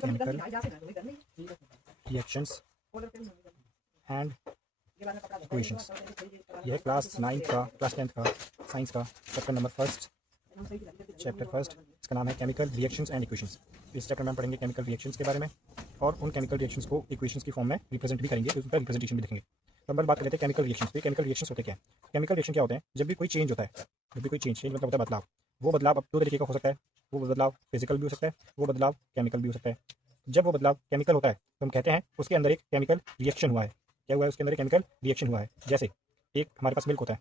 Chemical reactions and equations. यह है class 9 का, क्लास 10 का साइंस का चैप्टर नंबर फर्स्ट। इसका नाम है केमिकल रिएक्शंस एंड इक्वेशंस। इस चैप्टर में हम पढ़ेंगे केमिकल रिएक्शंस के बारे में और उन केमिकल रिएक्शंस को इक्वेशंस की फॉर्म में रिप्रेजेंट भी करेंगे, उसका रिप्रेजेंटेशन भी देखेंगे। तो हम बात कर लेते हैं केमिकल रिएक्शंस पे। केमिकल रिएक्शंस होते क्या है? केमिकल रिएक्शन क्या होते हैं? जब भी कोई चेंज होता है, जब भी कोई चेंज मतलब होता है बदलाव, वो बदलाव अब दो तरीके का हो सकता है। वो बदलाव फिजिकल भी हो सकता है, वो बदलाव केमिकल भी हो सकता है। जब वो बदलाव केमिकल होता है तो हम कहते हैं उसके अंदर एक केमिकल रिएक्शन हुआ है। क्या हुआ है? उसके अंदर एक केमिकल रिएक्शन हुआ है। जैसे एक हमारे पास मिल्क होता है,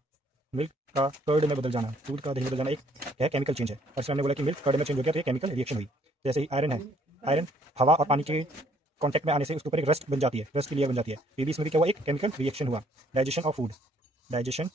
मिल्क का कर्ड में बदल जाना, दूध का दही में बदल जाना, एक है केमिकल चेंज है। और इसमें हमने बोला कि मिल्क कर्ड में चेंज हो गया तो ये केमिकल रिएक्शन हुई। जैसे ही आयरन है, आयरन हवा और पानी के कांटेक्ट में आने से उसके ऊपर एक रस्ट बन जाती है, रस्ट की लेयर बन जाती है। ये भी इसमें भी क्या हुआ? एक केमिकल रिएक्शन हुआ। Digestion of food, digestion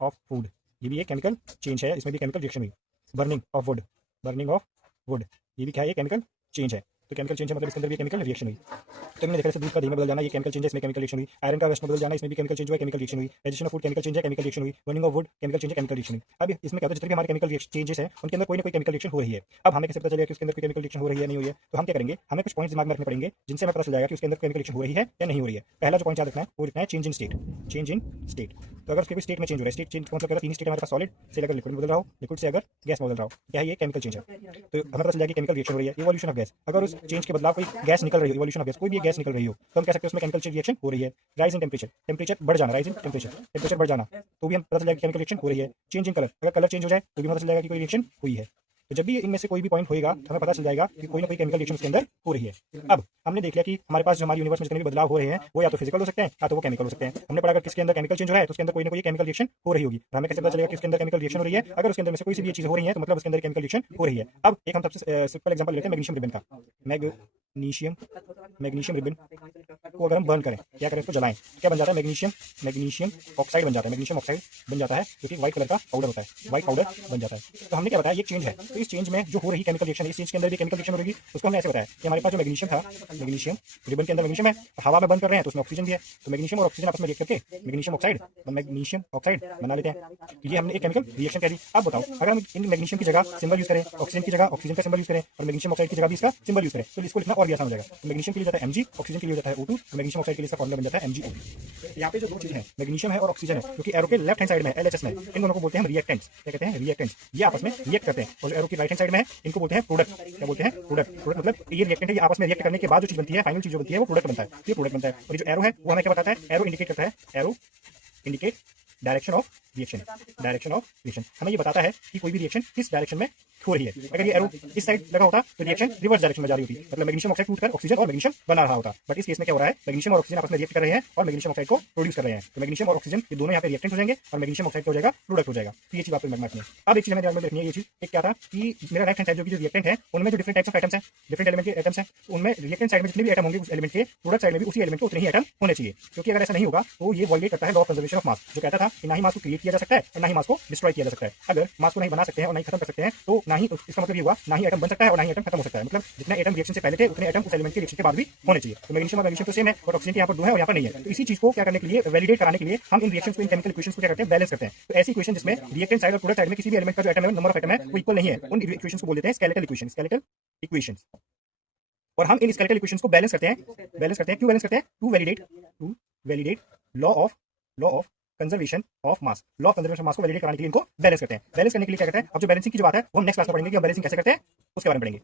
of food, ये भी एक केमिकल चेंज है, इसमें भी केमिकल रिएक्शन हुई। Burning of would, burning of would, ये भी क्या है? ये केमिकल चेंज है। तो केमिकल चेंज है मतलब इसके अंदर भी केमिकल रिएक्शन हुई। तो हमने देखा जैसे दूध का दही में बदल जाना, ये केमिकल चेंज है, इसमें केमिकल रिएक्शन हुई। आयरन का वेस्ट में बदल जाना, इसमें भी केमिकल चेंज हुआ, केमिकल रिएक्शन हुई। Digestion of food chemical change है, केमिकल रिएक्शन हुई। Burning of would chemical change है, केमिकल रिएक्शन हुई। अब इसमें क्या होता है? जितने भी हमारे केमिकल चेंजेस हैं उनके अंदर कोई ना कोई केमिकल रिएक्शन हो रही है। अब हमें कैसे पता चलेगा कि उसके अंदर कोई केमिकल रिएक्शन हो रही है नहीं हो रही है? तो हम क्या करेंगे, हमें कुछ पॉइंट्स दिमाग में रखने पड़ेंगे जिनसे हमें पता चल जाएगा कि उसके अंदर केमिकल रिएक्शन हो रही है या नहीं हो रही है। पहला जो पॉइंट याद रखना है वो लिखना है change in state, change in state. तो अगर उसके कोई स्टेट में चेंज हो रहा है, स्टेट चेंज मतलब क्या? तीन स्टेट हमारे पास, सॉलिड से अगर लिक्विड में बदल रहा हो, लिक्विड से अगर गैस में बदल रहा हो, क्या है? ये केमिकल चेंज है। तो हमें पता चल जाएगा कि केमिकल रिएक्शन हो रही है, इवोल्यूशन ऑफ गैस। अगर उस चेंज के बदलाव कोई गैस निकल रही हो, इवोल्यूशन ऑफ गैस, कोई भी गैस निकल रही हो, तो हम कह सकते हैं उसमें केमिकल रिएक्शन हो रही है। राइज इन टेम्परेचर, टेम्परेचर बढ़ जाना, राइज इन टेम्परेचर, टेम्परेचर बढ़ जाना, तो भी हम पता चल जाएगा केमिकल रिएक्शन हो रही है। चेंज इन कलर, अगर कलर चेंज हो जाए तो भी पता चल जाएगा कि कोई रिएक्शन हुई है। तो जब भी इनमें से कोई भी पॉइंट होगा तो हमें पता चल जाएगा कि कोई ना कोई केमिकल रिएक्शन उसके अंदर हो रही है। अब हमने देख लिया कि हमारे पास जो हमारे यूनिवर्स में जितने भी बदलाव हो रहे हैं वो या तो फिजिकल हो सकते हैं या तो वो केमिकल हो सकते हैं। हमने पढ़ा अगर किसके अंदर केमिकल चेंज हो रहा है तो उसके अंदर कोई ना कोई केमिकल रिएक्शन हो रही होगी। हमें कैसे पता चलेगा कि उसके अंदर केमिकल रिएक्शन हो रही है? अगर उसके अंदर में से कोई सी भी चीज हो रही है तो मतलब उसके अंदर केमिकल रिएक्शन हो रही है। अब एक हम सबसे सिंपल एग्जांपल लेते हैं मैग्नीशियम रिबन का। मैग्नीशियम, मैग्नीशियम रिबन को अगर हम बर्न करें, क्या करें, इसको जलाएं, क्या बन जाता है? मैग्नीशियम, मैग्नीशियम ऑक्साइड बन जाता है। मैग्नीशियम ऑक्साइड बन जाता है जो कि व्हाइट कलर का पाउडर होता है, व्हाइट पाउडर बन जाता है। तो हमने क्या बताया? ये चेंज है। तो इस चेंज में जो हो रही केमिकल रिएक्शन है, इस चेंज के अंदर भी केमिकल रिएक्शन हो रही है। उसको हमने ऐसे बताया कि हमारे पास जो मैग्नीशियम था, मैग्नीशियम रिबन के अंदर मैग्नीशियम है, हवा में बंद कर रहे हैं तो उसमें ऑक्सीजन भी है। तो मैग्नीशियम और ऑक्सीजन आपस में रिएक्ट करके मैग्नीशियम ऑक्साइड बना लेते हैं। तो ये हमने एक केमिकल रिएक्शन कह दी। अब बताओ, अगर हम इन मैग्नीशियम की जगह सिंबल यूज करें, ऑक्सीजन की जगह ऑक्सीजन का सिंबल यूज करें और मैग्नीशियम ऑक्साइड की जगह भी इसका सिंबल यूज करें, तो इसको लिखना और भी आसान हो जाएगा। तो मैग्नीशियम के लिए जाता है Mg, ऑक्सीजन के लिए जाता है O2, तो मैग्नीशियम ऑक्साइड के लिए इसका फॉर्मूला बन जाता है MgO। यहाँ पे जो दो चीजें हैं, मैग्नीशियम है और ऑक्सीजन है, जो कि एरो के लेफ्ट हैंड साइड में LHS में, इन दोनों को बोलते हैं हम रिएक्टेंट्स। क्या कहते हैं? रिएक्टेंट्स। ये आपस में रिएक्ट करते हैं। और जो एरो की राइट हैंड साइड में है इनको बोलते हैं प्रोडक्ट। क्या बोलते हैं? प्रोडक्ट। प्रोडक्ट मतलब ये रिएक्टेंट है, ये आपस में रिएक्ट करने के बाद जो चीज बनती है, फाइनल चीज जो बनती है वो प्रोडक्ट बनता है। ये प्रोडक्ट बनता है। और ये जो एरो है वो हमें क्या बताता है? एरो इंडिकेट करता है, arrow indicate direction of reaction, direction of reaction. हमें ये बताता है कि कोई भी रिएक्शन किस डायरेक्शन में हो रही है। अगर ये एरो इस साइड लगा होता तो रिएक्शन रिवर्स डायरेक्शन में जा रही होती, मतलब मैग्नीशियम ऑक्साइड टूटकर ऑक्सीजन और मैग्नीशियम बना रहा होता। बट इस केस में क्या हो रहा है? मैग्नीशियम और ऑक्सीजन आपस में रिएक्ट कर रहे हैं और मैग्नीशियम ऑक्साइड को प्रोड्यूस कर रहे हैं। तो मैग्नीशियम और ऑक्सीजन ये दोनों यहाँ पे रिएक्टेंट हो जाएंगे और मैग्नीशियम ऑक्साइड हो जाएगा प्रोडक्ट हो जाएगा। तो ये चीज आपको दिमाग में। अब एक चीज हमें ध्यान में रखनी है, ये चीज एक क्या था कि मेरा राइट हैंड साइड जो कि जो रिएक्टेंट है उनमें जो डिफरेंट टाइप्स ऑफ एटम्स हैं, डिफरेंट एलिमेंट के एटम्स हैं, उनमें रिएक्टेंट साइड में जितने भी एटम होंगे उस एलिमेंट के, प्रोडक्ट साइड में भी उसी एलिमेंट के उतने ही एटम होने चाहिए। क्योंकि अगर ऐसा नहीं होगा तो ये वायलेट करता है लॉ ऑफ कंजर्वेशन ऑफ मास, जो कहता था कि ना ही मास को क्रिएट किया जा सकता है और ना ही मास को डिस्ट्रॉय किया जा सकता है। अगर मास को नहीं बना सकते हैं और नहीं खत्म कर सकते हैं तो ना ही, इसका मतलब ये हुआ ना ही एटम बन सकता है और ना ही एटम खत्म हो सकता है। मतलब जितने एटम रिएक्शन से पहले थे उतने एटम उस एलिमेंट के रिएक्शन के बाद भी होने चाहिए। तो मैग्नीशियम और मैग्नीशियम तो सेम है और ऑक्सीजन के यहाँ पर दो है और यहाँ पर नहीं है। तो इसी चीज को क्या करने के लिए, वैलिडेट कराने के लिए हम इन रिएक्शंस को, इन केमिकल इक्वेशंस को क्या करते हैं? बैलेंस करते हैं। तो ऐसी इक्वेशन जिसमें रिएक्टेंट साइड और प्रोडक्ट साइड में किसी भी एलिमेंट का जो एटम है, नंबर ऑफ एटम है, वो इक्वल नहीं है, उन इक्वेशंस को बोल देते हैं स्केलेटल इक्वेशन, स्केलेटल इक्वेशंस। और हम इन स्केलेटल इक्वेशंस को बैलेंस करते हैं, बैलेंस करते हैं। क्यों बैलेंस करते हैं? To validate law of conservation of mass, law of conservation of mass को वैलिडेट कराने के लिए इनको बैलेंस करते हैं। बैलेंस करने के लिए क्या करते हैं? अब जो बैलेंसिंग की जो बात है वो हम नेक्स्ट क्लास में पढ़ेंगे कि हम बैलेंसिंग कैसे करते हैं, उसके बारे में पढ़ेंगे।